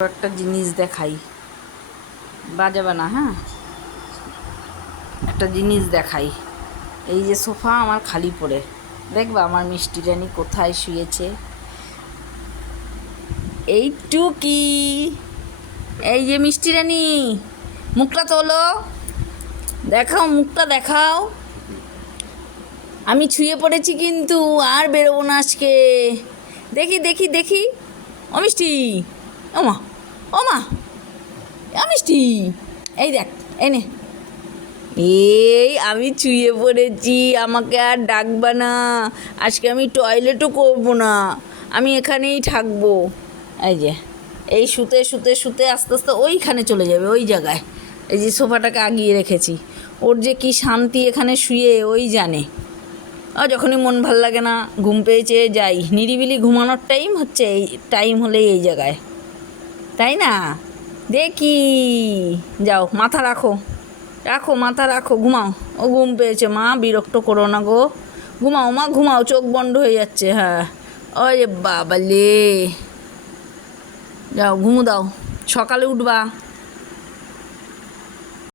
একটা জিনিস দেখাই, বাজাবে না হ্যাঁ। একটা জিনিস দেখাই, এই যে সোফা আমার খালি পড়ে, দেখবা আমার মিষ্টি রানী কোথায় শুয়েছে। এইটুকি, এই যে মিষ্টি রানী, মুখটা তোলো, দেখাও মুখটা দেখাও। আমি শুয়ে পড়েছি কিন্তু আর বেরোবো না আজকে। দেখি দেখি দেখি, ও মিষ্টি, ওমা ওমা, মিষ্টি, এই দেখ, এই নে। এই আমি শুয়ে পড়েছি, আমাকে আর ডাকবা না। আজকে আমি টয়লেটও করবো না, আমি এখানেই থাকবো। এই যে, এই শুতে শুতে শুতে আস্তে আস্তে ওইখানে চলে যাবে, ওই জায়গায়। এই যে সোফাটাকে আগিয়ে রেখেছি, ওর যে কি শান্তি এখানে শুয়ে ওই জানে। যখনই মন ভাল লাগে না, ঘুম পেয়েছে, যাই, নিরিবিলি ঘুমানোর টাইম হচ্ছে এই টাইম হলেই এই জায়গায়, তাই না? দেখি, যাও মাথা রাখো, রাখো মাথা রাখো, ঘুমাও। ও ঘুম পেয়েছে মা, বিরক্ত করো না গো, ঘুমাও মা ঘুমাও, চোখ বন্ধ হয়ে যাচ্ছে। হ্যাঁ, ওরে বাবালে, যাও ঘুমু দাও, সকালে উঠবা।